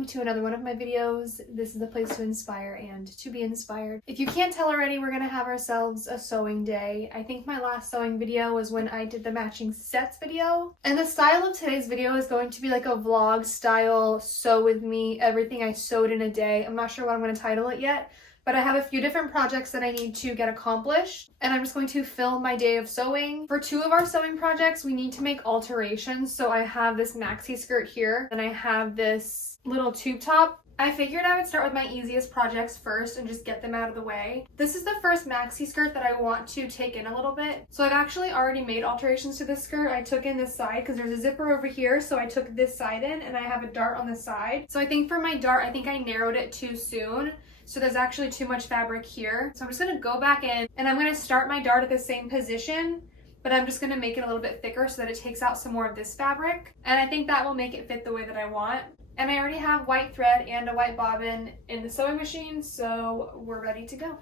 welcome to another one of my videos. This is the place to inspire and to be inspired. If you can't tell already, we're gonna have ourselves a sewing day. I think my last sewing video was when I did the matching sets video. And the style of today's video is going to be like a vlog style, sew with me, everything I sewed in a day. I'm not sure what I'm gonna title it yet, but I have a few different projects that I need to get accomplished, and I'm just going to film my day of sewing. For two of our sewing projects, we need to make alterations. So I have this maxi skirt here, and I have this little tube top. I figured I would start with my easiest projects first and just get them out of the way. This is the first maxi skirt that I want to take in a little bit. So I've actually already made alterations to this skirt. I took in this side because there's a zipper over here, so I took this side in, and I have a dart on the side. So I think for my dart, I think I narrowed it too soon. So there's actually too much fabric here. So I'm just gonna go back in and I'm gonna start my dart at the same position, but I'm just gonna make it a little bit thicker so that it takes out some more of this fabric. And I think that will make it fit the way that I want. And I already have white thread and a white bobbin in the sewing machine, so we're ready to go.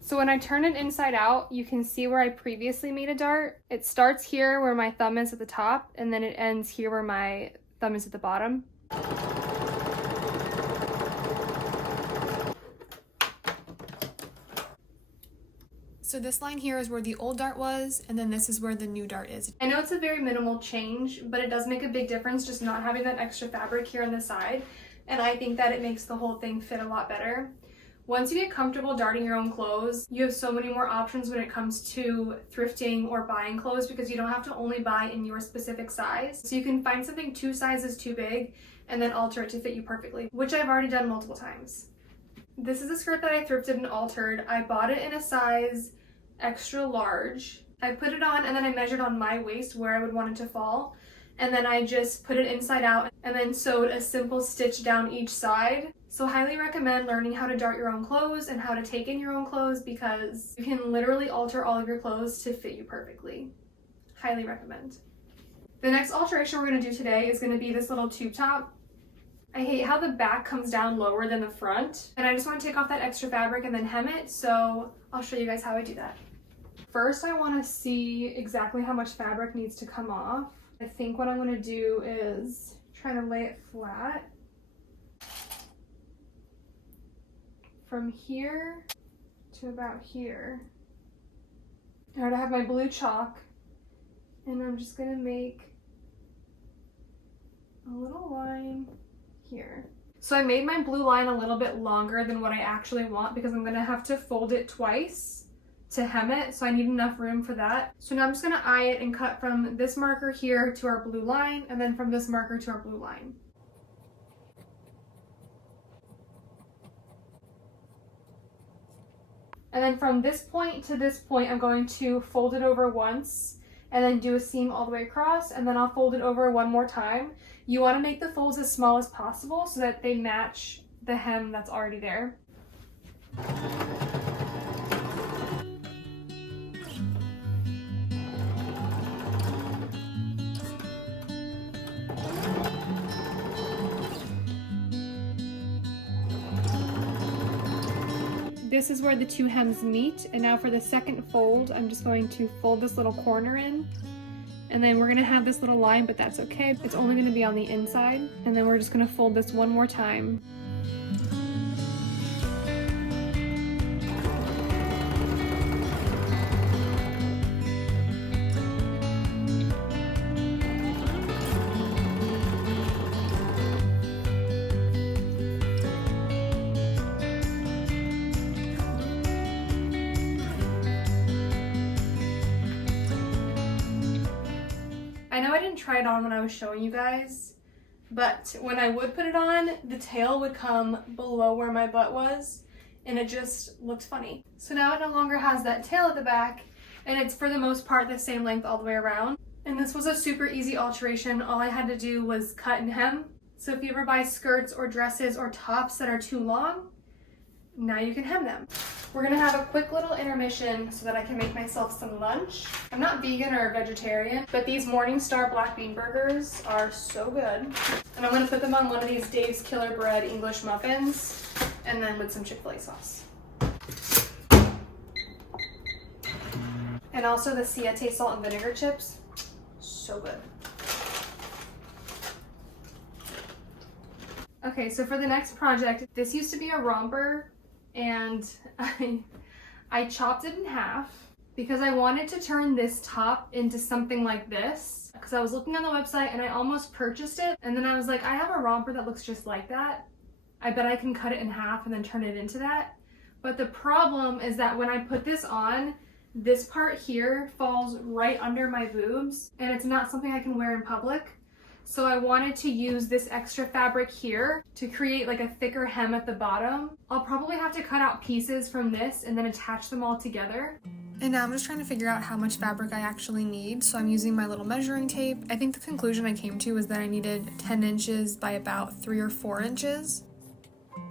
So when I turn it inside out, you can see where I previously made a dart. It starts here where my thumb is at the top, and then it ends here where my thumb is at the bottom. So this line here is where the old dart was, and then this is where the new dart is. I know it's a very minimal change, but it does make a big difference just not having that extra fabric here on the side, and I think that it makes the whole thing fit a lot better. Once you get comfortable darting your own clothes, you have so many more options when it comes to thrifting or buying clothes, because you don't have to only buy in your specific size. So you can find something 2 sizes too big and then alter it to fit you perfectly, which I've already done multiple times. This is a skirt that I thrifted and altered. I bought it in a size extra large. I put it on and then I measured on my waist where I would want it to fall. And then I just put it inside out and then sewed a simple stitch down each side. So highly recommend learning how to dart your own clothes and how to take in your own clothes, because you can literally alter all of your clothes to fit you perfectly. Highly recommend. The next alteration we're going to do today is going to be this little tube top. I hate how the back comes down lower than the front, and I just want to take off that extra fabric and then hem it, so I'll show you guys how I do that. First, I want to see exactly how much fabric needs to come off. I think what I'm going to do is try to lay it flat from here to about here. Now I have my blue chalk, and I'm just going to make a little line here. So I made my blue line a little bit longer than what I actually want, because I'm going to have to fold it twice to hem it, so I need enough room for that. So now I'm just going to eye it and cut from this marker here to our blue line, and then from this marker to our blue line. And then from this point to this point, I'm going to fold it over once and then do a seam all the way across, and then I'll fold it over one more time. You want to make the folds as small as possible so that they match the hem that's already there. This is where the two hems meet, and now for the second fold, I'm just going to fold this little corner in, and then we're going to have this little line, but that's okay. It's only going to be on the inside, and then we're just going to fold this one more time. I know I didn't try it on when I was showing you guys, but when I would put it on, the tail would come below where my butt was, and it just looked funny. So now it no longer has that tail at the back, and it's for the most part the same length all the way around. And this was a super easy alteration. All I had to do was cut and hem. So if you ever buy skirts or dresses or tops that are too long, now you can hem them. We're gonna have a quick little intermission so that I can make myself some lunch. I'm not vegan or vegetarian, but these Morningstar black bean burgers are so good. And I'm gonna put them on one of these Dave's Killer Bread English muffins, and then with some Chick-fil-A sauce. And also the Siete salt and vinegar chips, so good. Okay, Okay, so for the next project, this used to be a romper, and I chopped it in half because I wanted to turn this top into something like this, because I was looking on the website and I almost purchased it, and then I was like, I have a romper that looks just like that. I bet I can cut it in half and then turn it into that. But the problem is that when I put this on, this part here falls right under my boobs, and it's not something I can wear in public. So I wanted to use this extra fabric here to create like a thicker hem at the bottom. I'll probably have to cut out pieces from this and then attach them all together. And now I'm just trying to figure out how much fabric I actually need, so I'm using my little measuring tape. I think the conclusion I came to was that I needed 10 inches by about 3 or 4 inches.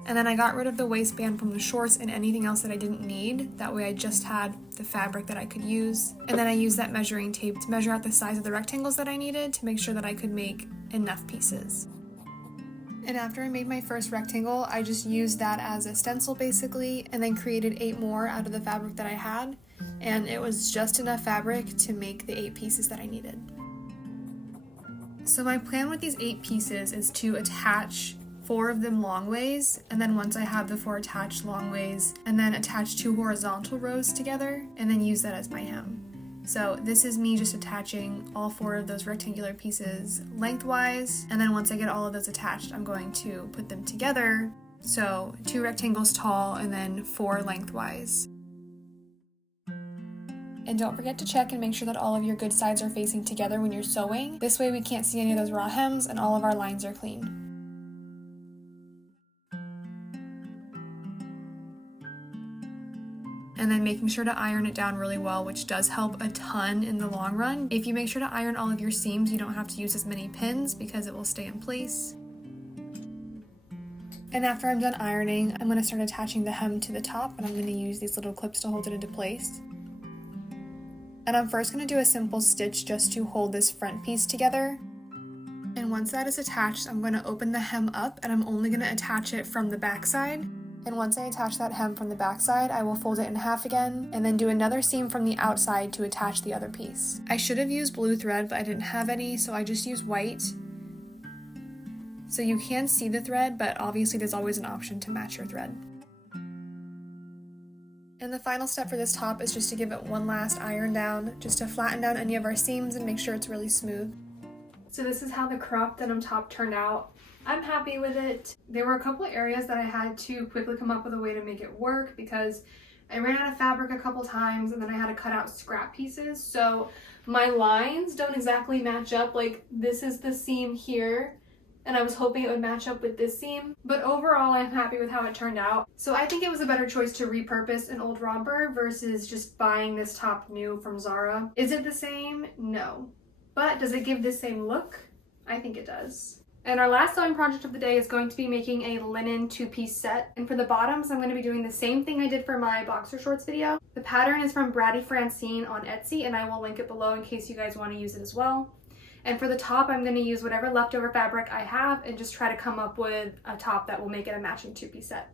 And then I got rid of the waistband from the shorts and anything else that I didn't need. That way I just had the fabric that I could use. And then I used that measuring tape to measure out the size of the rectangles that I needed to make sure that I could make enough pieces. And after I made my first rectangle, I just used that as a stencil basically, and then created 8 more out of the fabric that I had. And it was just enough fabric to make the 8 pieces that I needed. So my plan with these 8 pieces is to attach 4 of them long ways, and then once I have the 4 attached long ways, and then attach 2 horizontal rows together, and then use that as my hem. So this is me just attaching all 4 of those rectangular pieces lengthwise, and then once I get all of those attached, I'm going to put them together. So 2 rectangles tall and then 4 lengthwise. And don't forget to check and make sure that all of your good sides are facing together when you're sewing. This way we can't see any of those raw hems and all of our lines are clean. And then making sure to iron it down really well, which does help a ton in the long run. If you make sure to iron all of your seams, you don't have to use as many pins because it will stay in place. And after I'm done ironing, I'm going to start attaching the hem to the top, and I'm going to use these little clips to hold it into place. And I'm first going to do a simple stitch just to hold this front piece together. And once that is attached, I'm going to open the hem up, and I'm only going to attach it from the back side. And once I attach that hem from the back side, I will fold it in half again, and then do another seam from the outside to attach the other piece. I should have used blue thread, but I didn't have any, so I just used white. So you can see the thread, but obviously there's always an option to match your thread. And the final step for this top is just to give it one last iron down, just to flatten down any of our seams and make sure it's really smooth. So this is how the crop denim top turned out. I'm happy with it. There were a couple of areas that I had to quickly come up with a way to make it work because I ran out of fabric a couple times and then I had to cut out scrap pieces. So my lines don't exactly match up. Like this is the seam here and I was hoping it would match up with this seam. But overall, I'm happy with how it turned out. So I think it was a better choice to repurpose an old romper versus just buying this top new from Zara. Is it the same? No. But does it give the same look? I think it does. And our last sewing project of the day is going to be making a linen 2-piece set. And for the bottoms, I'm going to be doing the same thing I did for my boxer shorts video. The pattern is from Braddy Francine on Etsy, and I will link it below in case you guys want to use it as well. And for the top, I'm going to use whatever leftover fabric I have and just try to come up with a top that will make it a matching 2-piece set.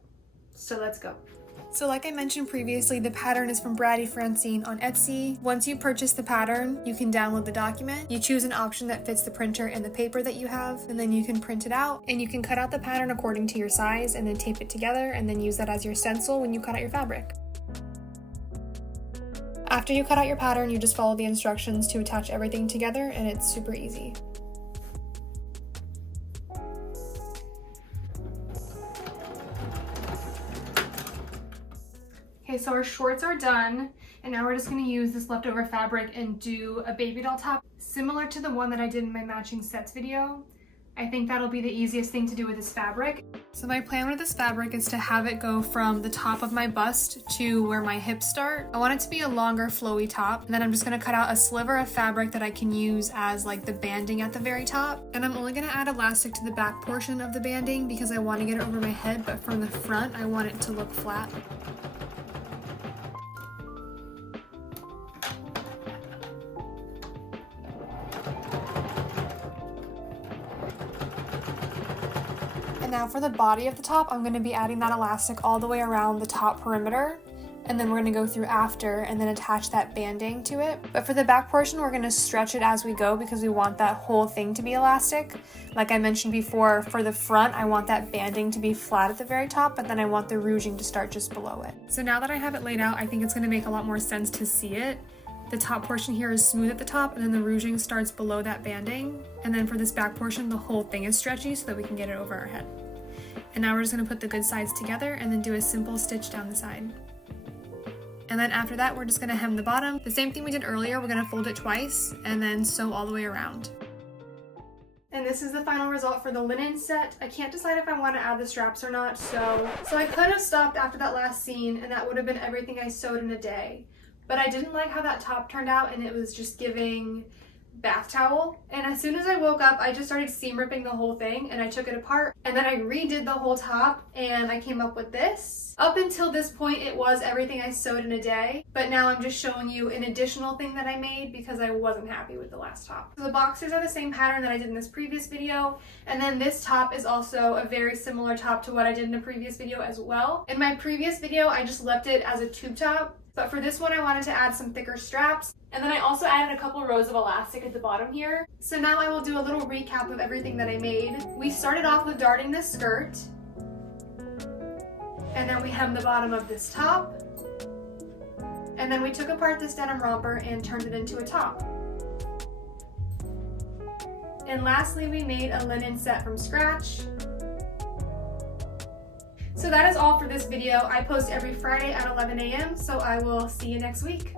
So let's go. So like I mentioned previously, the pattern is from Braddy Francine on Etsy. Once you purchase the pattern, you can download the document. You choose an option that fits the printer and the paper that you have, and then you can print it out. And you can cut out the pattern according to your size and then tape it together and then use that as your stencil when you cut out your fabric. After you cut out your pattern, you just follow the instructions to attach everything together, and it's super easy. Okay, so our shorts are done, and now we're just going to use this leftover fabric and do a baby doll top similar to the one that I did in my matching sets video. I think that'll be the easiest thing to do with this fabric. So my plan with this fabric is to have it go from the top of my bust to where my hips start. I want it to be a longer flowy top, and then I'm just going to cut out a sliver of fabric that I can use as like the banding at the very top. And I'm only going to add elastic to the back portion of the banding because I want to get it over my head, but from the front I want it to look flat. Now for the body of the top, I'm going to be adding that elastic all the way around the top perimeter. and then we're gonna go through after and then attach that banding to it. But for the back portion, we're gonna stretch it as we go because we want that whole thing to be elastic. Like I mentioned before, for the front, I want that banding to be flat at the very top, but then I want the ruching to start just below it. So now that I have it laid out, I think it's gonna make a lot more sense to see it. The top portion here is smooth at the top, and then the ruching starts below that banding. And then for this back portion, the whole thing is stretchy so that we can get it over our head. And now we're just gonna put the good sides together and then do a simple stitch down the side. And then after that, we're just gonna hem the bottom. The same thing we did earlier, we're gonna fold it twice and then sew all the way around. And this is the final result for the linen set. I can't decide if I want to add the straps or not, so I could have stopped after that last seam and that would have been everything I sewed in a day. But I didn't like how that top turned out and it was just giving bath towel. And as soon as I woke up, I just started seam ripping the whole thing and I took it apart and then I redid the whole top and I came up with this. Up until this point, it was everything I sewed in a day, but now I'm just showing you an additional thing that I made because I wasn't happy with the last top. So the boxers are the same pattern that I did in this previous video, and then this top is also a very similar top to what I did in the previous video as well. In my previous video, I just left it as a tube top, but for this one I wanted to add some thicker straps, and then I also added a couple rows of elastic at the bottom here. So now I will do a little recap of everything that I made. We started off with darting this skirt, and then we hemmed the bottom of this top, and then we took apart this denim romper and turned it into a top. And lastly, we made a linen set from scratch. So that is all for this video. I post every Friday at 11 a.m., so I will see you next week.